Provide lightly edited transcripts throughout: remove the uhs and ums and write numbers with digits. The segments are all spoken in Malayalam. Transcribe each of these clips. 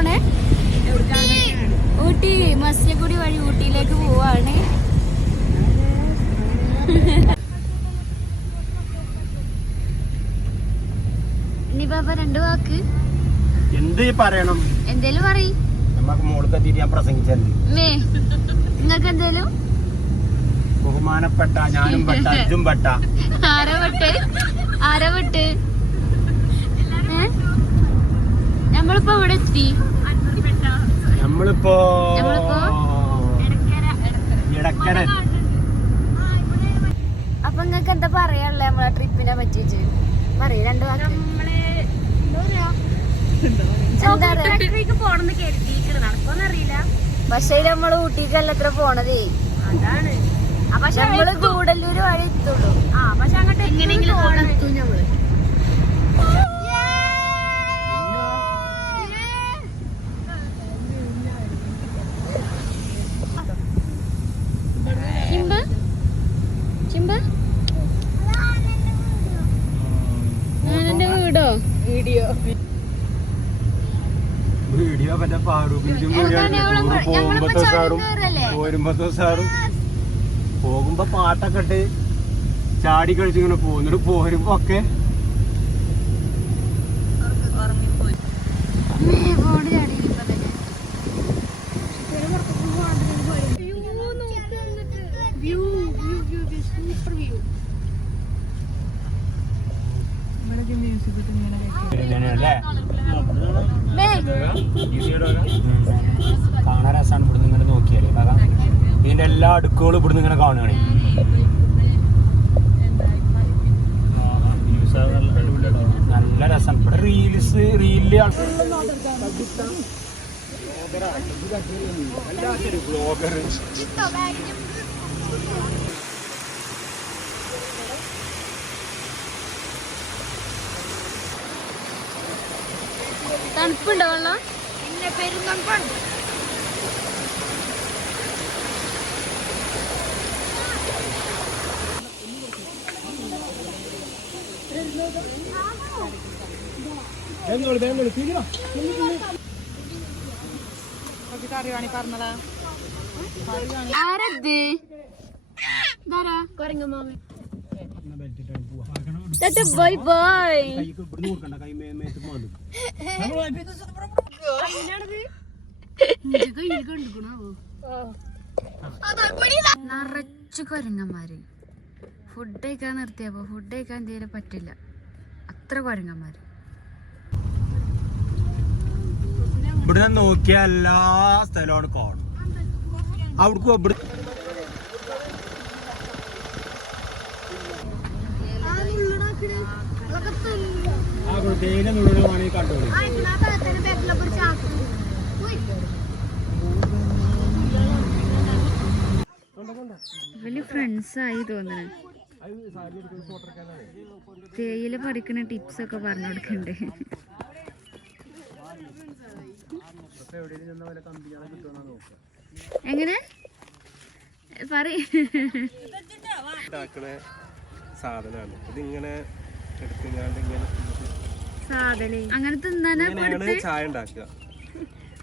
പോണേ? ഊട്ടി. മസ്യക്കുടി വഴി ഊട്ടിയിലേക്ക് പോവാണ്. ഇനിയിപ്പോ 2 വാക്ക് എന്ത് പറയണം? എന്തേലും പറയും. നമുക്ക് മോൾക്കെത്തിയിട്ട് ഞാൻ പ്രസംഗിച്ചല്ലേ. നിങ്ങൾക്ക് എന്തേലും? ബഹുമാനപ്പെട്ട ഞാനും പെട്ട ഇതും പെട്ട ആരവിട്ട് നമ്മളിപ്പോ ഇവിടെ എത്തി. നമ്മളിപ്പോ ഇടക്കര. അപ്പൊ നിങ്ങക്ക് എന്താ പറയാനുള്ളത് നമ്മളെ ട്രിപ്പിനെ പറ്റിട്ട്? പറയും 2 വാക്ക്. പക്ഷെ നമ്മള് ഊട്ടിക്കല്ല എത്ര പോണതേ. നമ്മള് ഗൂഡല്ലൂര് വഴി എത്തുള്ളൂ. പക്ഷെ അങ്ങോട്ട് എങ്ങനെയെങ്കിലും നമ്മള് വീഡിയോ മറ്റേ പോരുമ്പത്തെ സാറും പോകുമ്പോ പാട്ടൊക്കെ ഇട്ട് ചാടി കളിച്ചിങ്ങനെ പോകുന്നിട്ട് പോരുമ്പോ ഒക്കെ കാണാൻ രസമാണ്. ഇവിടുന്ന് ഇങ്ങനെ നോക്കിയാലേ ഇതിന്റെ എല്ലാ അടുക്കുകളും ഇവിടുന്ന് ഇങ്ങനെ കാണുകയാണ്. നല്ല രസം. ഇവിടെ റീലില് ബ്ലോഗർ തണുപ്പുണ്ടോ വെള്ളം? പിന്നെ പെരുന്തണുപ്പാണ്. ആരത്? കൊരങ്ങമാമൻ. Bye bye. നിറച്ചു കൊരങ്ങന്മാര്. ഫുഡ് കഴിക്കാൻ നിർത്തിയപ്പോ ഫുഡ് കഴിക്കാൻ തീരെ പറ്റില്ല. അത്ര കൊരങ്ങന്മാര്. ഇവിടെ നോക്കിയ എല്ലാ സ്ഥലമാണ് കാണും. അവിടേക്കും വലിയ ഫ്രണ്ട്സായി തോന്നണേ. തേയില പഠിക്കുന്ന ടിപ്സ് ഒക്കെ പറഞ്ഞു കൊടുക്കണ്ടേ. എങ്ങനെ സാധനമാണ് ഇതിങ്ങനെ അങ്ങനെ തിന്നാനാ ചായ ഉണ്ടാക്കുക.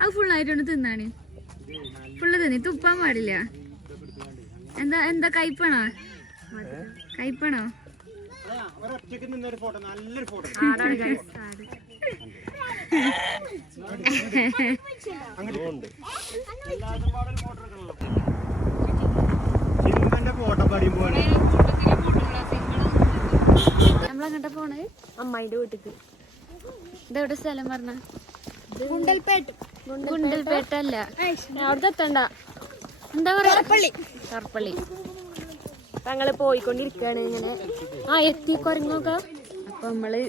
അത് ഫുള്ളായിട്ടുണ്ട് തിന്നാണ്. ഫുള്ള് തിന്നി തുപ്പാൻ പാടില്ല. എന്താ കയ്പാണോ? കയ്പാണോ? നമ്മളെങ്ങോട്ടാ പോണേ? അമ്മായിന്റെ വീട്ടിക്ക്. ഇതെവിടെ സ്ഥലം പറഞ്ഞ? ഗുണ്ടൽപേട്ടല്ല, അവിടുത്തെ എത്തണ്ട. എന്താ പറയാ? കർപ്പള്ളി. ഞങ്ങള് പോയിക്കൊണ്ടിരിക്കാണ് ഇങ്ങനെ. എത്തി കൊരങ്ങൊക്കെ. അപ്പൊ നമ്മള്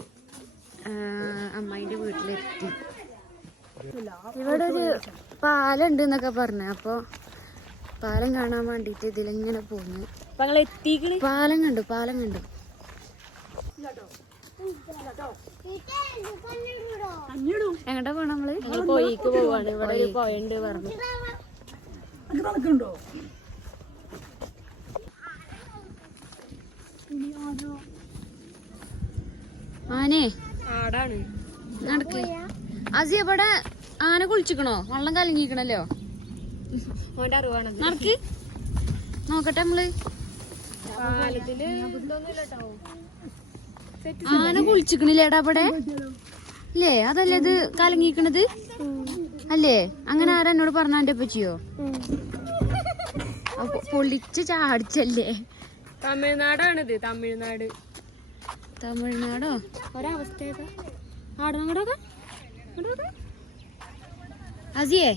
അമ്മായിന്റെ വീട്ടിലെത്തി. ഇവിടെ ഒരു പാലുണ്ട് എന്നൊക്കെ പറഞ്ഞു. അപ്പൊ പാലം കാണാൻ വേണ്ടിട്ട് ഇതിലിങ്ങനെ പോന്നു. പാലം കണ്ടു. എങ്ങോട്ടാ പോണ? നമ്മള് പോയിക്ക് പോവാണ്. ഇവിടെ ഒരു പോയുണ്ട് പറഞ്ഞു. ആനേ നടക്ക്. അസി ഇവിടെ ആന കുളിച്ചിക്കണോ? വെള്ളം കലങ്ങിക്കണല്ലോ. നടക്ക് നോക്കട്ടെ നമ്മള്. ആന കുളിച്ചിക്കണില്ലേടാ അവിടെ അല്ലേ? അതല്ലേ ഇത് കലങ്ങിക്കണത് അല്ലേ? അങ്ങനെ ആരാ എന്നോട് പറഞ്ഞ എന്റെ പറ്റിയോ? പൊളിച്ച് ചാടിച്ചല്ലേ. തമിഴ്നാടാണിത്. തമിഴ്നാടോ? ഒരവസ്ഥ അസിയേ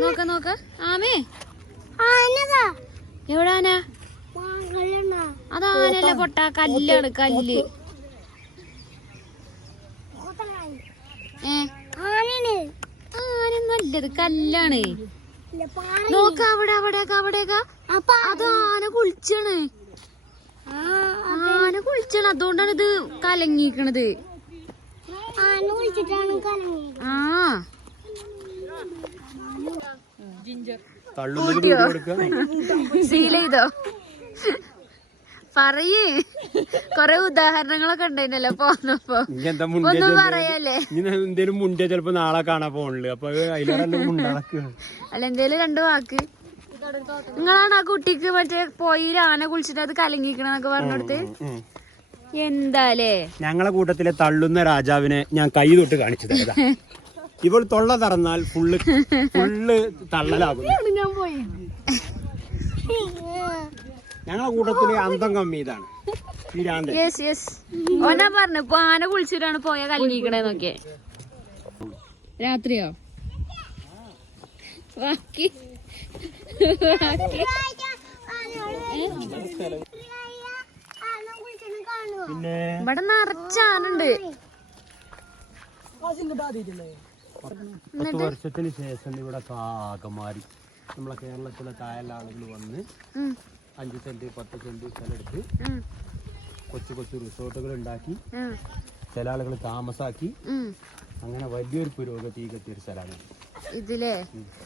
നോക്ക നോക്ക. ആമേ എവിടെ ആന? അതാനല്ല പൊട്ട, കല്ലാണ് കല്ല്. ആനൊന്നല്ലത്, കല്ലാണ്. നോക്ക അവിടെ അവിടെയൊക്കെ അത് ആന കുളിച്ചാണ്. ആന കുളിച്ചാണ്, അതുകൊണ്ടാണ് ഇത് കലങ്ങിക്കണത്. ആ സീൽ ചെയ്തോ? പറയേ. കൊറേ ഉദാഹരണങ്ങളൊക്കെ ഉണ്ടായിരുന്നല്ലോ പോന്നപ്പോ. ഒന്നും പറയല്ലേ? എന്തേലും മുണ്ടിയ ചെലപ്പോ നാളെ കാണാൻ പോണില്ല. അപ്പൊ അല്ല എന്തേലും 2 വാക്ക്. നിങ്ങളാണ് ആ കുട്ടിക്ക് മറ്റേ പോയി ആന കുളിച്ചിട്ട് അത് കലങ്ങിക്കണെന്നൊക്കെ പറഞ്ഞെടുത്ത്. എന്താലേ ഞങ്ങളെ കൂട്ടത്തിലെ തള്ളുന്ന രാജാവിനെ ഞാൻ കൈ തൊട്ട് കാണിച്ചു തരാം. ഇവൾ തൊള്ള തറന്നാൽ ഫുള്ള് തള്ളലാകും. ഞങ്ങളെ കൂട്ടത്തില് അന്തം കമ്മി ഇതാണ്. ഓനാ പറഞ്ഞു ഇപ്പൊ ആന കുളിച്ചിട്ടാണ് പോയ കലങ്ങിക്കണേന്നൊക്കെ. രാത്രിയോ? ബാക്കി പിന്നെ ഇവിടെ നിറച്ച ആനുണ്ട്. 10 വർഷത്തിന് ശേഷം ഇവിടെ ആകെ മാറി. നമ്മളെ കേരളത്തിലെ താഴെ ആളുകൾ വന്ന് 5 സെന്റ് 10 സെന്റ് സ്ഥലമെടുത്ത് കൊച്ചു റിസോർട്ടുകൾ ഉണ്ടാക്കി ചില ആളുകൾ താമസാക്കി. അങ്ങനെ വലിയൊരു പുരോഗതിക്കെത്തിയ ഒരു സ്ഥലമാണ് ഇതിലെ.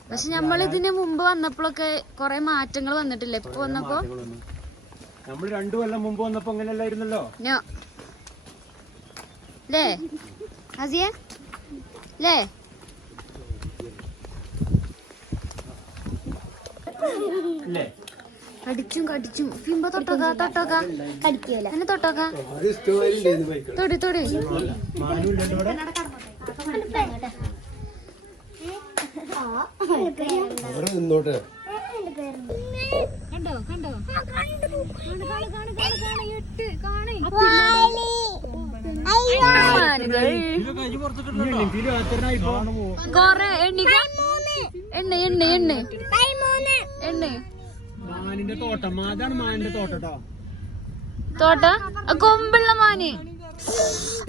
പക്ഷെ നമ്മൾ ഇതിന് മുമ്പ് വന്നപ്പോഴൊക്കെ കൊറേ മാറ്റങ്ങൾ വന്നിട്ടില്ല. ഇപ്പൊ വന്നപ്പോ നമ്മൾ 2 കൊല്ലം മുമ്പ് വന്നപ്പോ അങ്ങനെയല്ലായിരുന്നല്ലോ. ലേ അസിയ ലേ കടിച്ചും പിമ്പ തൊട്ടോക്ക കടിക്കല എന്നെ തൊട്ടോക്ക തൊടി കണ്ടോ കൊറേ എണ്ണ മാനിന്റെ തോട്ടം. അതാണ് മാനിന്റെ തോട്ടട്ടോ. തോട്ട കൊമ്പുള്ള മാന്.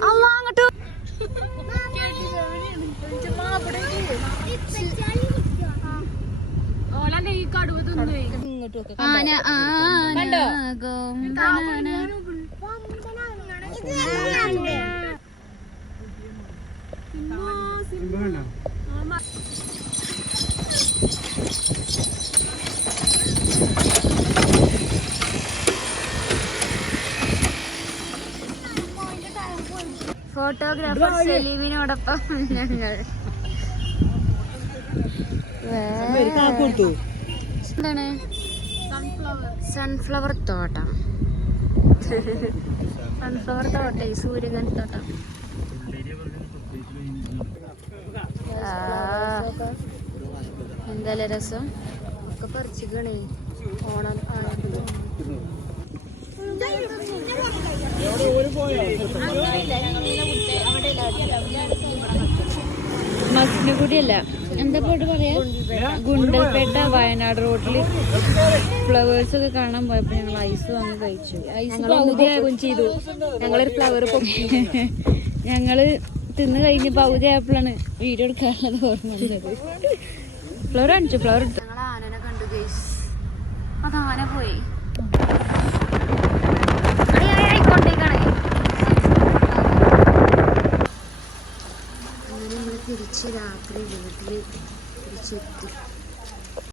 അങ്ങോട്ട് ആന ഫോട്ടോഗ്രാഫർ സലീമിനോടൊപ്പം ഞങ്ങൾ എന്താണ് സൺഫ്ലവർ തോട്ടം. സൺഫ്ലവർ തോട്ടേ സൂര്യകാന്തി തോട്ടം. എന്തായാലും രസം ഒക്കെ പറിച്ചിക്കണേ. ഓണം മസിനഗുഡിയല്ല, എന്താ പോയിട്ട് പറയാ, ഗുണ്ടൽപേട്ട വയനാട് റോഡില് ഫ്ലവേഴ്സ് ഒക്കെ കാണാൻ പോയപ്പോ ഞങ്ങൾ ഐസ് വാങ്ങി കഴിച്ചു. പകുതിയാകും ചെയ്തു. ഞങ്ങളൊരു ഫ്ലവർ ഞങ്ങള് തിന്ന് കഴിഞ്ഞ് പകുതി ആയപ്പോഴാണ് വീഡിയോ എടുക്കാനുള്ളത് ഓർമ്മത്. ഫ്ലവർ കാണിച്ചു, ഫ്ലവർ എടുത്തു. ഞങ്ങൾ ആനനെ കണ്ടു ഗൈസ്. അത് ആന പോയി കൊണ്ടേക്കാണ്. അങ്ങനെ നമ്മൾ തിരിച്ച് രാത്രി വീട്ടില് തിരിച്ചെത്തി.